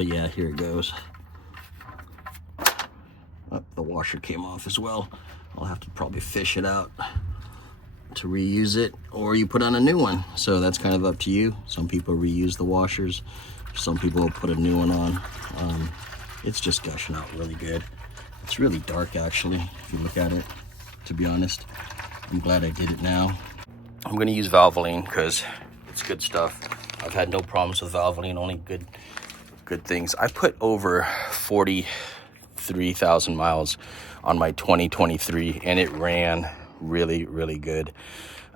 But yeah, here it goes. Oh, the washer came off as well. I'll have to probably fish it out to reuse it, or you put on a new one. So that's kind of up to you. Some people reuse the washers, some people will put a new one on. It's just gushing out really good. It's really dark actually, if you look at it, to be honest. I'm glad I did it now. I'm gonna use Valvoline because it's good stuff. I've had no problems with Valvoline, only good things. I put over 43,000 miles on my 2023 and it ran really good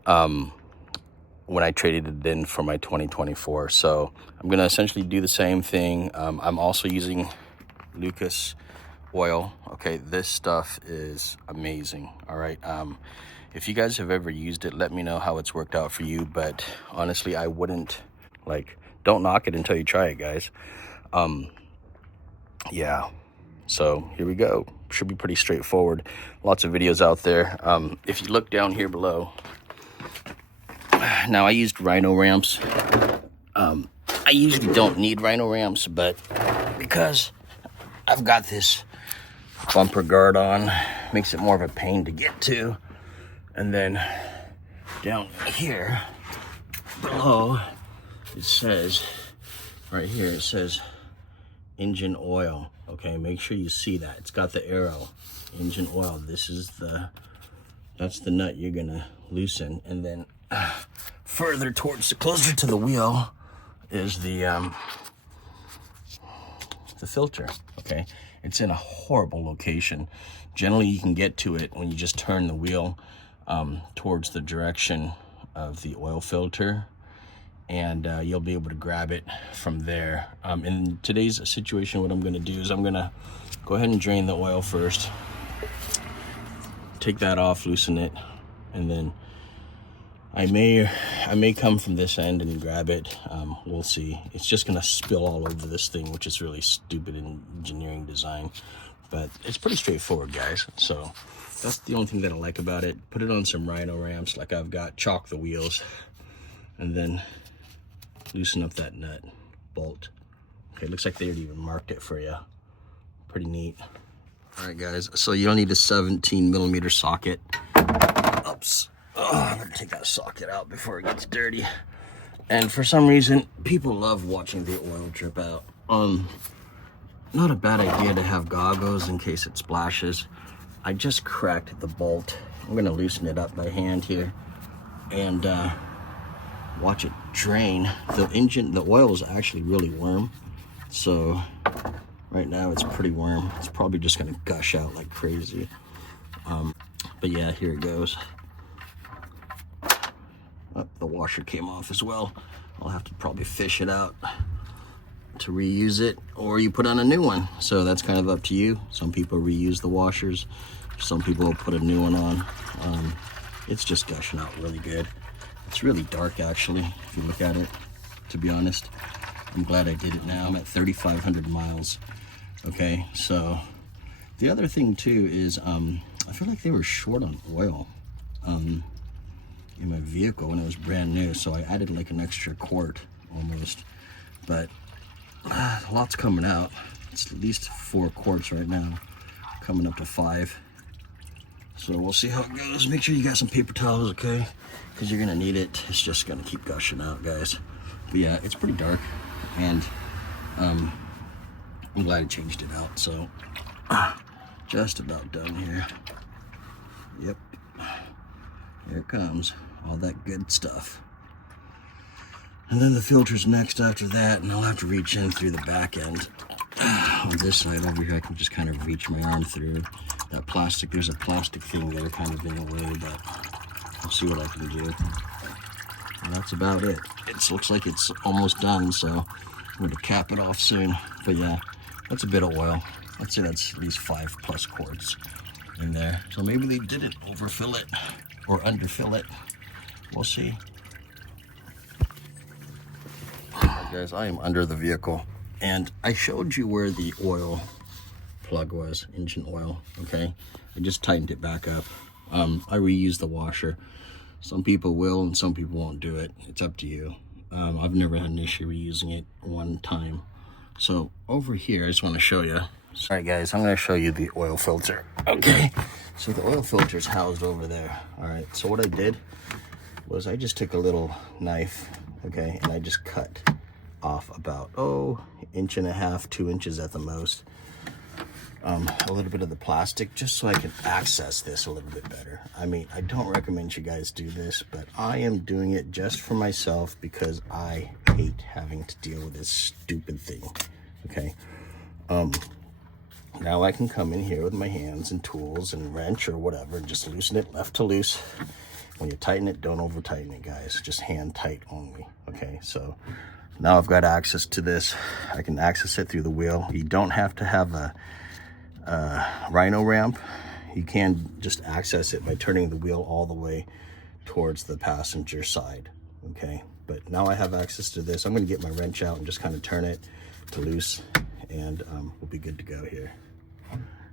when I traded it in for my 2024. So I'm gonna essentially do the same thing. I'm also using Lucas oil. Okay, this stuff is amazing. All right, if you guys have ever used it, let me know how it's worked out for you. But honestly, I wouldn't, like, don't knock it until you try it, guys. Yeah, so here we go. Should be pretty straightforward. Lots of videos out there. If you look down here below, now I used Rhino ramps. I usually don't need Rhino ramps, but because I've got this bumper guard on, makes it more of a pain to get to. And then down here below, it says, right here, it says engine oil. Okay, make sure you see that. It's got the arrow, engine oil. This is that's the nut you're gonna loosen. And then further towards, closer to the wheel, is the filter. Okay, it's in a horrible location. Generally, you can get to it when you just turn the wheel towards the direction of the oil filter, and you'll be able to grab it from there. In today's situation, what I'm going to do is I'm going to go ahead and drain the oil first, take that off, loosen it, and then I may come from this end and grab it. We'll see. It's just going to spill all over this thing, which is really stupid engineering design, but it's pretty straightforward, guys. So that's the only thing that I like about it. Put it on some Rhino ramps like I've got, chalk the wheels, and then loosen up that nut bolt. Okay, looks like they already even marked it for you. Pretty neat. All right, guys, so you'll need a 17mm socket. Oops. Oh, I'm gonna take that socket out before it gets dirty. And for some reason, people love watching the oil drip out. Not a bad idea to have goggles in case it splashes. I just cracked the bolt. I'm gonna loosen it up by hand here and watch it drain. The oil is actually really warm, so right now it's pretty warm. It's probably just gonna gush out like crazy. But yeah, here it goes. Oh, the washer came off as well. I'll have to probably fish it out to reuse it, or you put on a new one. So that's kind of up to you. Some people reuse the washers, some people will put a new one on. It's just gushing out really good. It's really dark actually, if you look at it, to be honest. I'm glad I did it now. I'm at 3,500 miles. Okay, so the other thing too is I feel like they were short on oil in my vehicle when it was brand new, so I added like an extra quart almost. But lots coming out. It's at least 4 quarts right now, coming up to 5. So we'll see how it goes. Make sure you got some paper towels, okay? Because you're gonna need it. It's just gonna keep gushing out, guys. But yeah, it's pretty dark, and I'm glad I changed it out. So just about done here. Yep, here it comes, all that good stuff. And then the filter's next after that, and I'll have to reach in through the back end. On this side over here, I can just kind of reach my arm through that plastic. There's a plastic thing there kind of in the way, but I'll see what I can do. And that's about it. It looks like it's almost done, so I'm going to cap it off soon. But yeah, that's a bit of oil. I'd say that's at least 5+ quarts in there. So maybe they didn't overfill it or underfill it. We'll see. Alright guys, I am under the vehicle, and I showed you where the oil plug was, engine oil, okay? I just tightened it back up. I reused the washer. Some people will and some people won't do it. It's up to you. I've never had an issue reusing it one time. So over here, I just want to show you. All right, guys, I'm going to show you the oil filter. Okay, so the oil filter is housed over there. All right, so what I did was I just took a little knife, okay, and I just cut off about, 1.5 2 inches at the most. A little bit of the plastic, just so I can access this a little bit better. I mean, I don't recommend you guys do this, but I am doing it just for myself because I hate having to deal with this stupid thing, okay? Now I can come in here with my hands and tools and wrench or whatever and just loosen it left to loose. When you tighten it, don't over tighten it, guys. Just hand tight only, okay? So now I've got access to this. I can access it through the wheel. You don't have to have a rhino ramp. You can just access it by turning the wheel all the way towards the passenger side, okay? But now I have access to this. I'm going to get my wrench out and just kind of turn it to loose, and we'll be good to go here.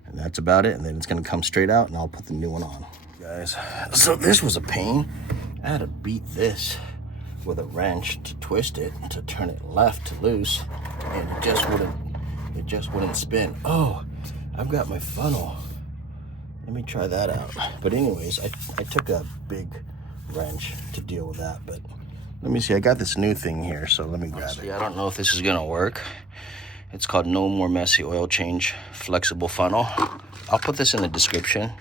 And that's about it, and then it's going to come straight out, and I'll put the new one on, guys. So this was a pain. I had to beat this with a wrench to twist it, to turn it left to loose, and it just wouldn't spin. Oh, I've got my funnel. Let me try that out. But anyways, I took a big wrench to deal with that. But let me see. I got this new thing here, so let me grab it. I don't know if this is gonna work. It's called No More Messy Oil Change Flexible Funnel. I'll put this in the description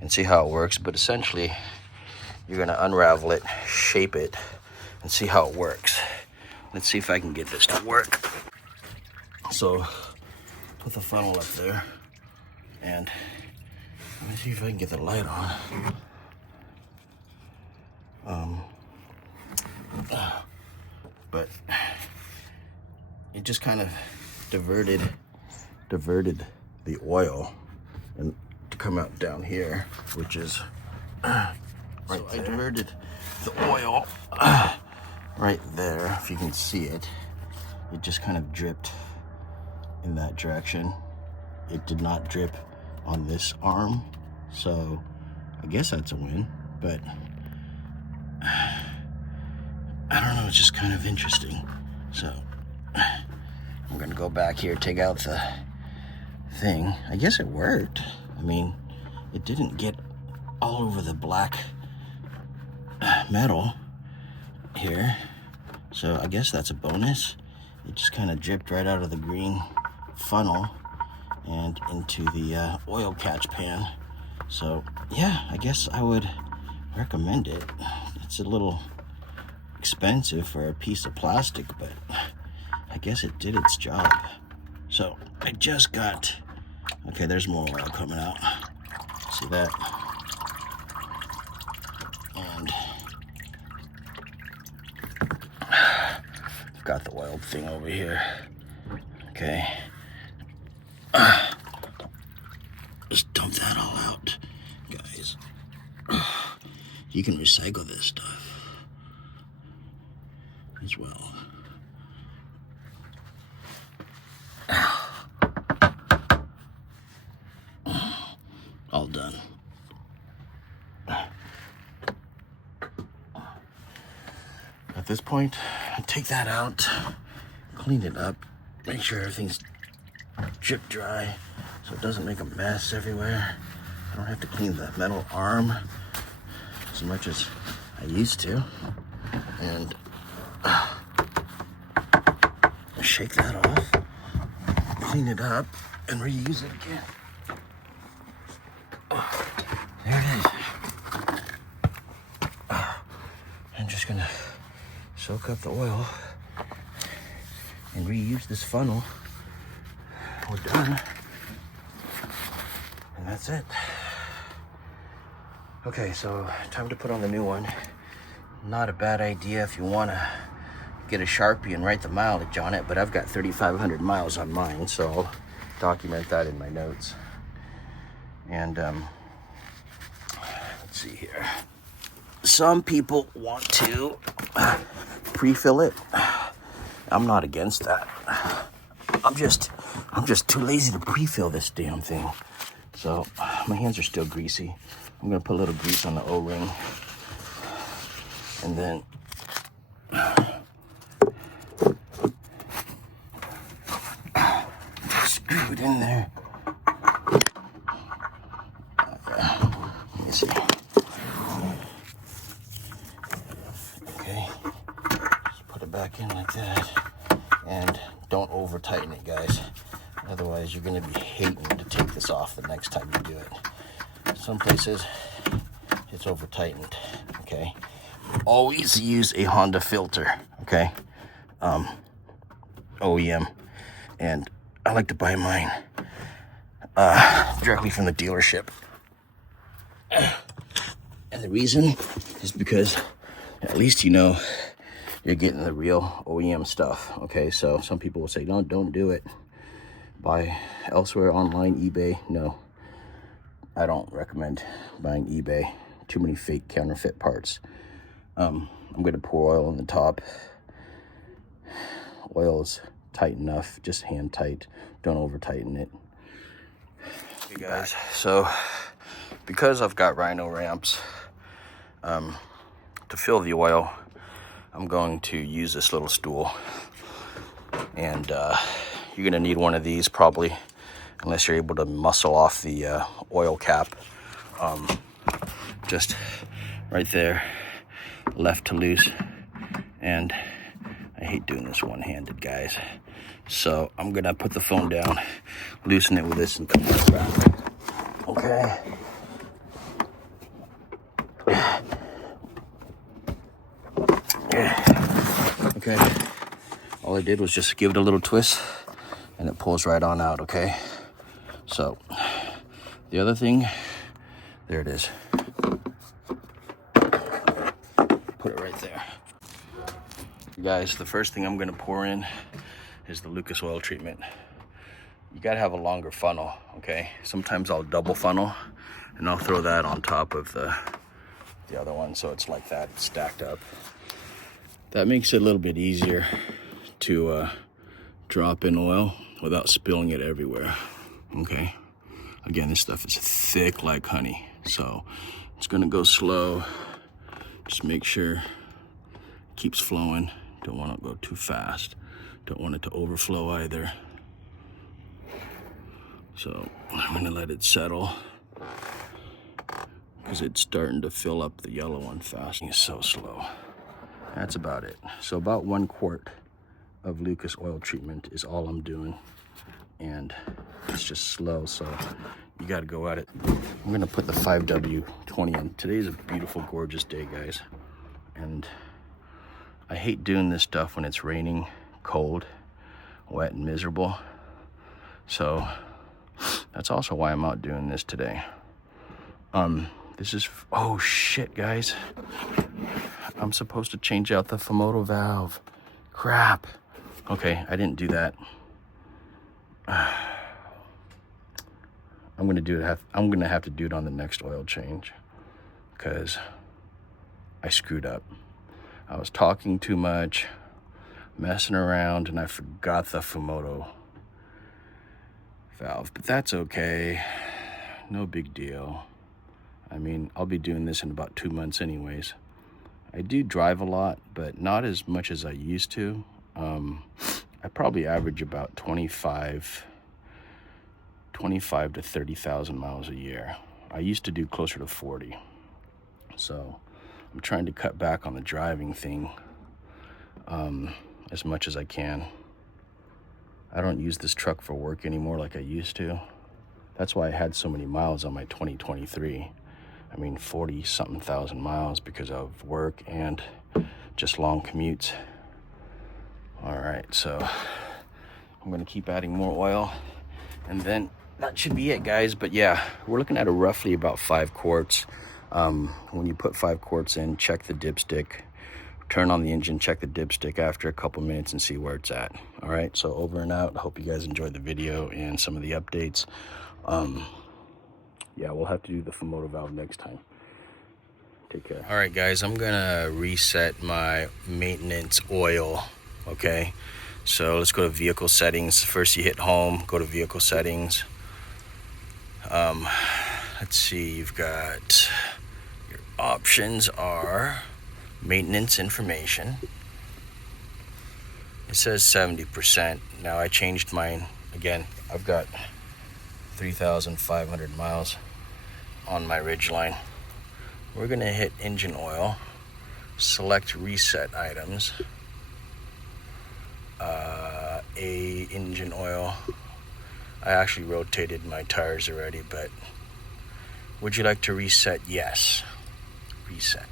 and see how it works. But essentially, you're gonna unravel it, shape it, and see how it works. Let's see if I can get this to work. So, put the funnel up there. And let me see if I can get the light on. But it just kind of diverted the oil and to come out down here, which is right there. I diverted the oil right there. If you can see it, it just kind of dripped in that direction. It did not drip on this arm, so I guess that's a win. But I don't know, it's just kind of interesting. So I'm gonna go back here, take out the thing. I guess it worked. I mean, it didn't get all over the black metal here, so I guess that's a bonus. It just kind of dripped right out of the green funnel and into the oil catch pan. So yeah, I guess I would recommend it. It's a little expensive for a piece of plastic, but I guess it did its job. So I just got, okay, there's more oil coming out. See that? And I've got the oil thing over here. Okay. Just dump that all out, guys. You can recycle this stuff as well. All done. At this point, take that out, clean it up, make sure everything's drip dry so it doesn't make a mess everywhere. I don't have to clean the metal arm as much as I used to. And shake that off, clean it up, and reuse it again. There it is. I'm just gonna soak up the oil and reuse this funnel. We're done. And that's it. Okay, so time to put on the new one. Not a bad idea if you want to get a Sharpie and write the mileage on it, but I've got 3,500 miles on mine, so I'll document that in my notes. And let's see here. Some people want to pre-fill it. I'm not against that. I'm just too lazy to pre-fill this damn thing. So my hands are still greasy. I'm gonna put a little grease on the O-ring, and then Screw it in there. Let me see. Okay, just put it back in like that. And don't over tighten it, guys. Otherwise, you're gonna be hating to take this off the next time you do it. Some places, it's over tightened, okay? Always use a Honda filter, okay? OEM. And I like to buy mine directly from the dealership. And the reason is because at least you know you're getting the real OEM stuff, okay? So some people will say, no, don't do it. Buy elsewhere, online, eBay. No, I don't recommend buying eBay. Too many fake counterfeit parts. I'm gonna pour oil on the top. Oil is tight enough, just hand tight. Don't over tighten it. Hey guys, so because I've got Rhino ramps, to fill the oil, I'm going to use this little stool. And you're gonna need one of these probably, unless you're able to muscle off the oil cap. Just right there, left to loose. And I hate doing this one-handed, guys. So I'm gonna put the phone down, loosen it with this, and put it back. Okay. Okay. All I did was just give it a little twist, and it pulls right on out, okay? So, the other thing, there it is. Put it right there. Guys, the first thing I'm gonna pour in is the Lucas oil treatment. You gotta have a longer funnel, okay? Sometimes I'll double funnel, and I'll throw that on top of the other one, so it's like that, it's stacked up. That makes it a little bit easier to drop in oil without spilling it everywhere, okay? Again, this stuff is thick like honey, so it's gonna go slow. Just make sure it keeps flowing. Don't want to go too fast. Don't want it to overflow either. So I'm gonna let it settle because it's starting to fill up the yellow one fast. It's so slow. That's about it. So about 1 quart of Lucas oil treatment is all I'm doing. And it's just slow, so you gotta go at it. I'm gonna put the 5W20 in. Today's a beautiful, gorgeous day, guys. And I hate doing this stuff when it's raining, cold, wet, and miserable. So that's also why I'm out doing this today. This is, oh shit, guys. I'm supposed to change out the fumoto valve. Crap. Okay, I didn't do that. I'm gonna do it. I'm gonna have to do it on the next oil change because I screwed up. I was talking too much, messing around, and I forgot the fumoto valve. But that's okay. No big deal. I mean, I'll be doing this in about 2 months anyways. I do drive a lot, but not as much as I used to. I probably average about 25 to 30,000 miles a year. I used to do closer to 40. So I'm trying to cut back on the driving thing as much as I can. I don't use this truck for work anymore like I used to. That's why I had so many miles on my 2023. I mean, 40-something thousand miles because of work and just long commutes. All right, so I'm gonna keep adding more oil, and then that should be it, guys. But yeah, we're looking at a roughly about 5 quarts. When you put 5 quarts in, check the dipstick, turn on the engine, check the dipstick after a couple minutes and see where it's at. All right, so over and out. I hope you guys enjoyed the video and some of the updates. Yeah, we'll have to do the fumoto valve next time. Take care. All right, guys, I'm gonna reset my maintenance oil, okay? So let's go to vehicle settings. First you hit home, go to vehicle settings. Let's see, you've got, your options are maintenance information. It says 70%. Now I changed mine again, I've got 3,500 miles on my Ridgeline. We're gonna hit engine oil, select reset items, engine oil. I actually rotated my tires already, but would you like to reset? Yes. Reset.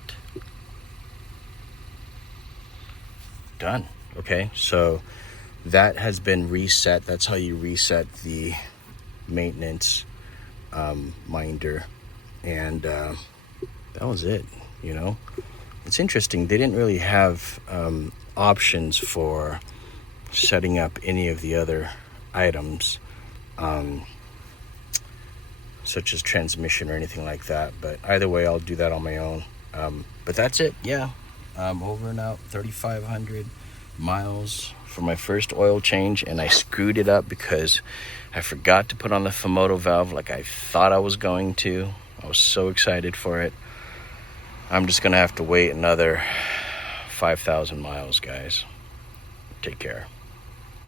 Done. Okay, so that has been reset. That's how you reset the maintenance minder, and that was it. You know, it's interesting, they didn't really have options for setting up any of the other items, such as transmission or anything like that, but either way I'll do that on my own. But that's it. Yeah, over and out. 3,500 miles for my first oil change, and I screwed it up because I forgot to put on the fumoto valve like I thought I was going to. I was so excited for it. I'm just gonna have to wait another 5,000 miles, guys. Take care.